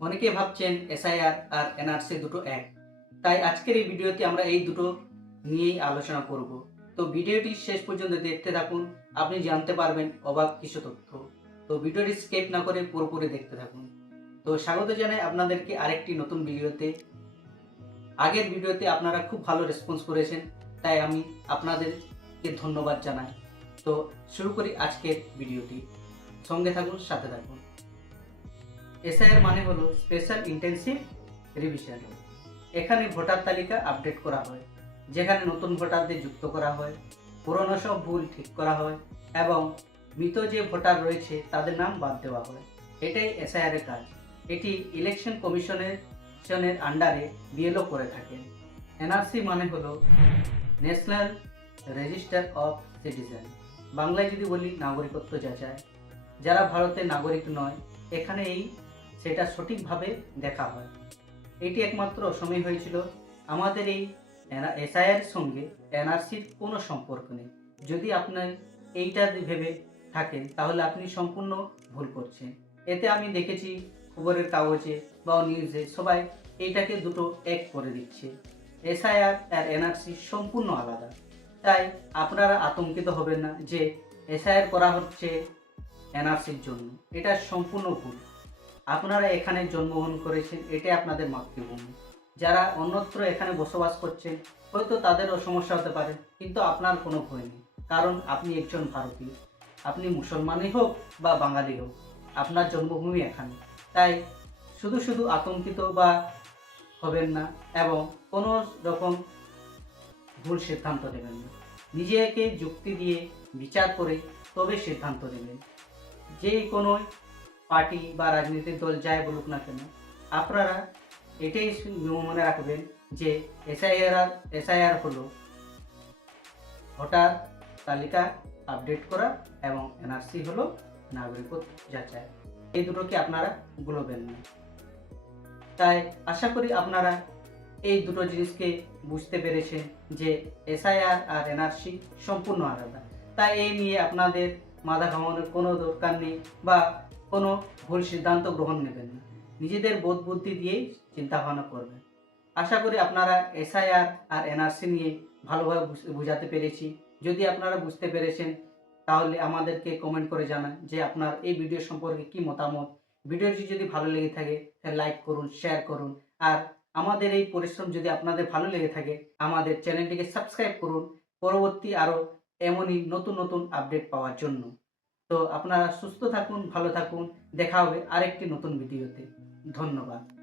অনেকে ভাবছেন এসআইআর আর এনআরসি দুটো এক। তাই আজকের এই ভিডিওতে আমরা এই দুটো নিয়েই আলোচনা করব। তো ভিডিওটি শেষ পর্যন্ত দেখতে থাকুন, আপনি জানতে পারবেন অবাক কিছু তথ্য। তো ভিডিওটি স্কেপ না করে পুরোপুরি দেখতে থাকুন। তো স্বাগত জানাই আপনাদেরকে আরেকটি নতুন ভিডিওতে। আগের ভিডিওতে আপনারা খুব ভালো রেসপন্স করেছেন, তাই আমি আপনাদেরকে ধন্যবাদ জানাই। তো শুরু করি আজকের ভিডিওটি। সঙ্গে থাকুন, সাথে থাকুন। এসআইআর মানে হলো স্পেশাল ইন্টেন্সিভ রিভিশন এখানে ভোটার তালিকা আপডেট করা হয়, যেখানে নতুন ভোটারদের যুক্ত করা হয়, পুরনো সব ভুল ঠিক করা হয় এবং মৃত যে ভোটার রয়েছে তাদের নাম বাদ দেওয়া হয়। এটাই এসআইআর এর কাজ। এটি ইলেকশন কমিশনের কমিশনের আন্ডারে বিএলও করে থাকেন এনআরসি মানে হলো ন্যাশনাল রেজিস্টার অফ সিটিজেন বাংলায় যদি বলি, নাগরিকত্ব যাচাই। যারা ভারতের নাগরিক নয়, এখানে এই সেটা সঠিকভাবে দেখা হয়। এটি একমাত্র সময় হয়েছিল। আমাদের এই এসআইআর সঙ্গে এনআরসির কোনো সম্পর্ক নেই। যদি আপনার এইটা ভেবে থাকেন, তাহলে আপনি সম্পূর্ণ ভুল করছেন। এতে আমি দেখেছি খবরের কাগজে বা নিউজে সবাই এইটাকে দুটো এক করে দিচ্ছে। এসআইআর আর এনআরসি সম্পূর্ণ আলাদা। তাই আপনারা আতঙ্কিত হবেন না যে এসআইআর করা হচ্ছে এনআরসির জন্য। এটা সম্পূর্ণ ভুল। আপনারা এখানে জন্মগ্রহণ করেছেন, এটাই আপনাদের মাতৃভূমি। যারা অন্যত্র এখানে বসবাস করছেন, হয়তো তাদেরও সমস্যা হতে পারে, কিন্তু আপনার কোনো ভয় নেই, কারণ আপনি একজন ভারতীয়। আপনি মুসলমানই হোক বা বাঙালি হোক, আপনার জন্মভূমি এখানে। তাই শুধু শুধু আতঙ্কিত বা হবেন না এবং কোনো রকম ভুল সিদ্ধান্ত নেবেন না। নিজেকে যুক্তি দিয়ে বিচার করে তবে সিদ্ধান্ত নেবেন। যে কোনো পার্টি বা রাজনৈতিক দল যাই বলুক না কেন, আপনারা এটাই মনে রাখবেন যে এসআইআর এসআইআর হলো ভোটার তালিকা আপডেট করা এবং এনআরসি হলো নাগরিকত্ব যাচাই। এই দুটোকে আপনারা ভুলবেন না। তাই আশা করি আপনারা এই দুটো জিনিসকে বুঝতে পেরেছেন যে এসআইআর আর এনআরসি সম্পূর্ণ আলাদা। তাই এই নিয়ে আপনাদের মাথা ঘামানোর কোনো দরকার নেই বা কোনো ভুল সিদ্ধান্ত গ্রহণ নেবেন না। নিজেদের বোধ বুদ্ধি দিয়েই চিন্তা ভাবনা করবেন। আশা করি আপনারা এসআইআর আর এনআরসি নিয়ে ভালোভাবে বুঝ- বুঝাতে পেরেছি। যদি আপনারা বুঝতে পেরেছেন, তাহলে আমাদেরকে কমেন্ট করে জানান যে আপনার এই ভিডিও সম্পর্কে কি মতামত। ভিডিওটি যদি ভালো লেগে থাকে, তাহলে লাইক করুন শেয়ার করুন। আর আমাদের এই পরিশ্রম যদি আপনাদের ভালো লেগে থাকে, আমাদের চ্যানেলটিকে সাবস্ক্রাইব করুন। পরবর্তী আরও এমনই নতুন নতুন আপডেট পাওয়ার জন্য। তো আপনারা সুস্থ থাকুন ভালো থাকুন। দেখা হবে আরেকটি নতুন ভিডিওতে। ধন্যবাদ।